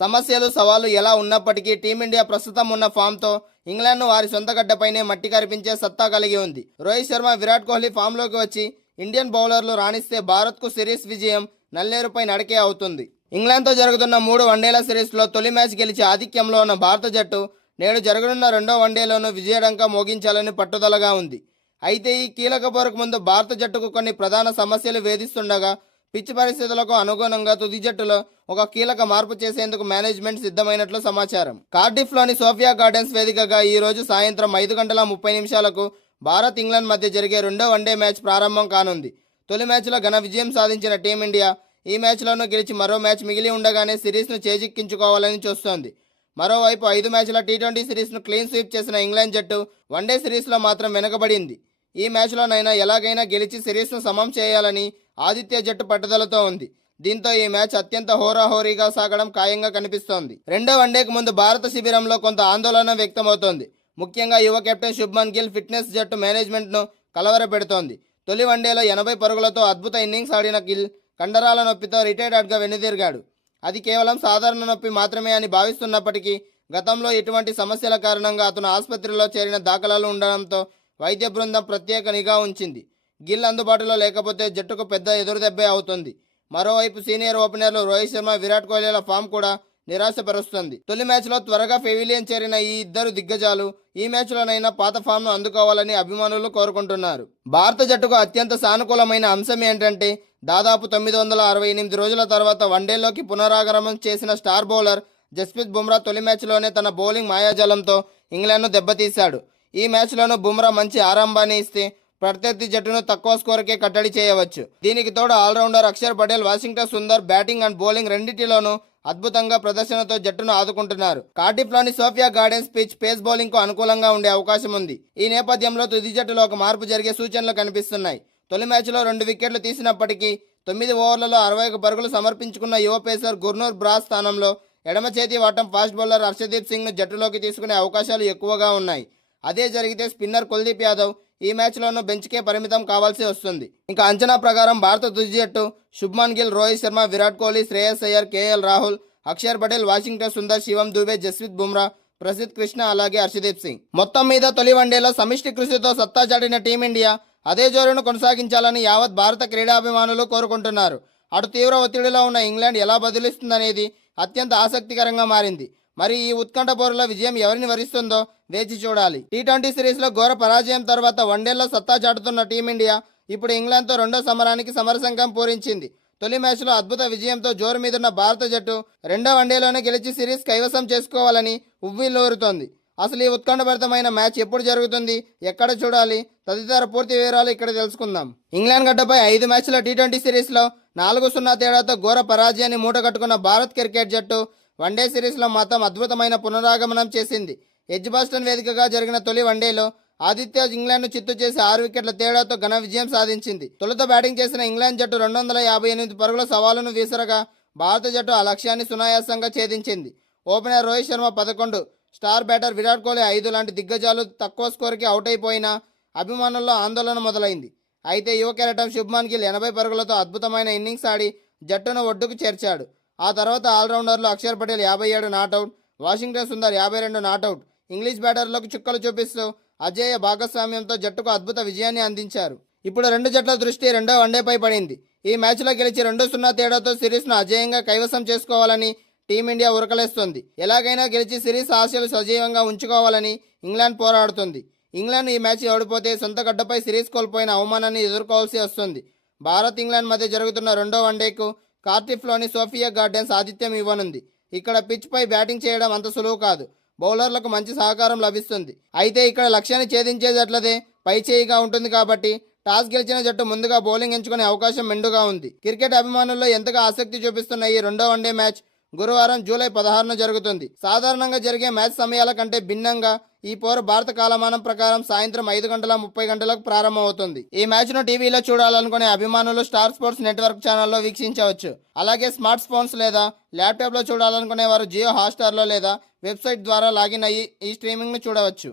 సమస్యలు సవాళ్లు ఎలా ఉన్నప్పటికీ టీమిండియా ప్రస్తుతం ఉన్న ఫామ్తో ఇంగ్లాండ్ను వారి సొంత గడ్డపైనే మట్టి కరిపించే సత్తా కలిగి ఉంది. రోహిత్ శర్మ, విరాట్ కోహ్లీ ఫామ్లోకి వచ్చి ఇండియన్ బౌలర్లు రాణిస్తే భారత్కు సిరీస్ విజయం నల్లేరుపై నడకే అవుతుంది. ఇంగ్లాండ్తో జరుగుతున్న 3 వన్డేల సిరీస్లో తొలి మ్యాచ్ గెలిచి ఆధిక్యంలో ఉన్న భారత జట్టు నేడు జరగనున్న 2వ వన్డేలోనూ విజయడంకా మోగించాలని పట్టుదలగా ఉంది. అయితే ఈ కీలక పోరుకు ముందు భారత జట్టుకు కొన్ని ప్రధాన సమస్యలు వేధిస్తుండగా పిచ్ పరిస్థితులకు అనుగుణంగా తుది జట్టులో ఒక కీలక మార్పు చేసేందుకు మేనేజ్మెంట్ సిద్ధమైనట్లు సమాచారం. కార్డిఫ్లోని సోఫియా గార్డెన్స్ వేదికగా ఈ రోజు సాయంత్రం 5:30 భారత్ ఇంగ్లాండ్ మధ్య జరిగే 2వ వన్డే మ్యాచ్ ప్రారంభం కానుంది. తొలి మ్యాచ్లో ఘన విజయం సాధించిన టీమిండియా ఈ మ్యాచ్లోనూ గెలిచి మరో మ్యాచ్ మిగిలి ఉండగానే సిరీస్ను చేజిక్కించుకోవాలని చూస్తోంది. మరోవైపు 5 మ్యాచ్ల టీ20 సిరీస్ను క్లీన్ స్వీప్ చేసిన ఇంగ్లాండ్ జట్టు వన్డే సిరీస్లో మాత్రం వెనుకబడింది. ఈ మ్యాచ్లోనైనా ఎలాగైనా గెలిచి సిరీస్ను సమం చేయాలని ఆతిథ్య జట్టు పట్టుదలతో ఉంది. దీంతో ఈ మ్యాచ్ అత్యంత హోరాహోరీగా సాగడం ఖాయంగా కనిపిస్తోంది. 2వ వన్డేకు ముందు భారత శిబిరంలో కొంత ఆందోళన వ్యక్తమవుతోంది. ముఖ్యంగా యువ కెప్టెన్ శుభ్మన్ గిల్ ఫిట్నెస్ జట్టు మేనేజ్మెంట్ను కలవరపెడుతోంది. తొలి వన్డేలో 80 పరుగులతో అద్భుత ఇన్నింగ్స్ ఆడిన గిల్ కండరాల నొప్పితో రిటైర్డ్గా వెనుదిరిగాడు. అది కేవలం సాధారణ నొప్పి మాత్రమే అని భావిస్తున్నప్పటికీ గతంలో ఇటువంటి సమస్యల కారణంగా అతను ఆసుపత్రిలో చేరిన దాఖలాలు ఉండడంతో వైద్య బృందం ప్రత్యేక నిఘా ఉంచింది. గిల్ అందుబాటులో లేకపోతే జట్టుకు పెద్ద ఎదురుదెబ్బే అవుతుంది. మరోవైపు సీనియర్ ఓపెనర్లు రోహిత్ శర్మ, విరాట్ కోహ్లీల ఫామ్ కూడా నిరాశపరుస్తుంది. తొలి మ్యాచ్లో త్వరగా పెవిలియన్ చేరిన ఈ ఇద్దరు దిగ్గజాలు ఈ మ్యాచ్లోనైనా పాత ఫామ్ను అందుకోవాలని అభిమానులు కోరుకుంటున్నారు. భారత జట్టుకు అత్యంత సానుకూలమైన అంశం ఏంటంటే దాదాపు 968 రోజుల తర్వాత వన్డేలోకి పునరాగమనం చేసిన స్టార్ బౌలర్ జస్ప్రీత్ బుమ్రా తొలి మ్యాచ్లోనే తన బౌలింగ్ మాయాజాలంతో ఇంగ్లాండ్ను దెబ్బతీశాడు. ఈ మ్యాచ్లోనూ బుమ్రా మంచి ఆరంభాన్ని ఇస్తే ప్రత్యర్థి జట్టును తక్కువ స్కోర్కే కట్టడి చేయవచ్చు. దీనికి తోడు allrounder Akshar Patel, Washington Sundar batting and bowling రెండింటిలోనూ అద్భుతంగా ప్రదర్శనతో జట్టును ఆదుకుంటున్నారు. కార్డిఫ్లోని సోఫియా గార్డెన్స్ పిచ్ పేస్ బౌలింగ్కు అనుకూలంగా ఉండే అవకాశం ఉంది. ఈ నేపథ్యంలో తుది జట్టులో ఒక మార్పు జరిగే సూచనలు కనిపిస్తున్నాయి. తొలి మ్యాచ్లో 2 వికెట్లు తీసినప్పటికీ 9 ఓవర్లలో 61 పరుగులు సమర్పించుకున్న యువ పేసర్ గుర్నూర్ బ్రాస్ స్థానంలో ఎడమ చేతి వాటం ఫాస్ట్ బౌలర్ హర్షదీప్ సింగ్ను జట్టులోకి తీసుకునే అవకాశాలు ఎక్కువగా ఉన్నాయి. అదే జరిగితే స్పిన్నర్ కుల్దీప్ యాదవ్ ఈ మ్యాచ్లోనూ బెంచ్కే పరిమితం కావాల్సి వస్తుంది. ఇంకా అంచనా ప్రకారం భారత తుది జట్టు శుభ్మన్ గిల్, రోహిత్ శర్మ, విరాట్ కోహ్లీ, శ్రేయస్ అయ్యర్, కేఎల్ రాహుల్, అక్షర్ పటేల్, వాషింగ్టన్ సుందర్, శివం దుబే, జస్ప్రీత్ బుమ్రా, ప్రసిద్ధ్ కృష్ణ, అలాగే హర్షదీప్ సింగ్. మొత్తం మీద తొలి వన్డేలో సమిష్టి కృషితో సత్తా చాటిన టీమిండియా అదే జోరును కొనసాగించాలని యావత్ భారత క్రీడాభిమానులు కోరుకుంటున్నారు. అటు తీవ్ర ఒత్తిడిలో ఉన్న ఇంగ్లాండ్ ఎలా బదులిస్తుందనేది అత్యంత ఆసక్తికరంగా మారింది. మరి ఈ ఉత్కంఠ పోరులో విజయం ఎవరిని వరిస్తుందో వేచి చూడాలి. టీ20 సిరీస్లో ఘోర పరాజయం తర్వాత వన్డేల్లో సత్తా చాటుతున్న టీమిండియా ఇప్పుడు ఇంగ్లాండ్తో రెండో సమరానికి సమరశంఖం పూరించింది. తొలి మ్యాచ్లో అద్భుత విజయంతో జోరు మీదున్న భారత జట్టు 2వ వన్డేలోనే గెలిచి సిరీస్ కైవసం చేసుకోవాలని ఉవ్విళ్లూరుతోంది. అసలు ఈ ఉత్కంఠభరితమైన మ్యాచ్ ఎప్పుడు జరుగుతుంది, ఎక్కడ చూడాలి తదితర పూర్తి వివరాలు ఇక్కడ తెలుసుకుందాం. ఇంగ్లాండ్ గడ్డపై 5 మ్యాచ్ల టీ20 సిరీస్లో 4-0 తేడాతో ఘోర పరాజయాన్ని మూటగట్టుకున్న భారత్ క్రికెట్ జట్టు వన్డే సిరీస్లో మాత్రం అద్భుతమైన పునరాగమనం చేసింది. ఎడ్జ్బాస్టన్ వేదికగా జరిగిన తొలి వన్డేలో ఆతిథ్య ఇంగ్లాండ్ను చిత్తు చేసి 6 వికెట్ల తేడాతో ఘన విజయం సాధించింది. తొలుత బ్యాటింగ్ చేసిన ఇంగ్లాండ్ జట్టు 258 పరుగుల సవాలును విసరగా భారత జట్టు ఆ లక్ష్యాన్ని సునాయాసంగా ఛేదించింది. Opener Rohit Sharma 11, star batter Virat Kohli 5 లాంటి దిగ్గజాలు తక్కువ స్కోర్కి అవుట్ అయిపోయినా అభిమానుల్లో ఆందోళన మొదలైంది. అయితే యువ కెరటం శుభ్మన్ గిల్ 80 పరుగులతో అద్భుతమైన ఇన్నింగ్స్ ఆడి జట్టును ఒడ్డుకు చేర్చాడు. ఆ తర్వాత ఆల్రౌండర్లు Axar Patel 57 not out, Washington Sundar 52 not out, English బ్యాటర్లకు చుక్కలు చూపిస్తూ అజేయ భాగస్వామ్యంతో జట్టుకు అద్భుత విజయాన్ని అందించారు. ఇప్పుడు 2 జట్ల దృష్టి 2వ వన్డేపై పడింది. ఈ మ్యాచ్లో గెలిచి 2-0 తేడాతో సిరీస్ను అజేయంగా కైవసం చేసుకోవాలని టీమిండియా ఉరకలేస్తోంది. ఎలాగైనా గెలిచి సిరీస్ ఆశలు సజీవంగా ఉంచుకోవాలని ఇంగ్లాండ్ పోరాడుతుంది. ఇంగ్లాండ్ ఈ మ్యాచ్ ఓడిపోతే సొంత గడ్డపై సిరీస్ కోల్పోయిన అవమానాన్ని ఎదుర్కోవాల్సి వస్తుంది. భారత్ ఇంగ్లాండ్ మధ్య జరుగుతున్న 2వ వన్డేకు కార్డిఫ్లోని సోఫియా గార్డెన్స్ ఆతిథ్యం ఇవ్వనుంది. ఇక్కడ పిచ్పై బ్యాటింగ్ చేయడం అంత సులువు కాదు. బౌలర్లకు మంచి సహకారం లభిస్తుంది. అయితే ఇక్కడ లక్ష్యాన్ని ఛేదించే జట్లదే పై చేయిగా ఉంటుంది కాబట్టి టాస్ గెలిచిన జట్టు ముందుగా బౌలింగ్ ఎంచుకునే అవకాశం మెండుగా ఉంది. క్రికెట్ అభిమానుల్లో ఎంతగా ఆసక్తి చూపిస్తున్న ఈ 2వ వన్డే మ్యాచ్ గురువారం జూలై 16న జరుగుతుంది. సాధారణంగా జరిగే మ్యాచ్ సమయాల కంటే భిన్నంగా ఈ పోరు భారత కాలమానం ప్రకారం సాయంత్రం 5:30 ప్రారంభమవుతుంది. ఈ మ్యాచ్ను టీవీలో చూడాలనుకునే అభిమానులు స్టార్ స్పోర్ట్స్ నెట్వర్క్ ఛానల్లో వీక్షించవచ్చు. అలాగే స్మార్ట్ ఫోన్స్ లేదా ల్యాప్టాప్లో చూడాలనుకునే వారు జియో హాట్స్టార్లో లేదా వెబ్సైట్ ద్వారా లాగిన్ అయ్యి ఈ స్ట్రీమింగ్ను చూడవచ్చు.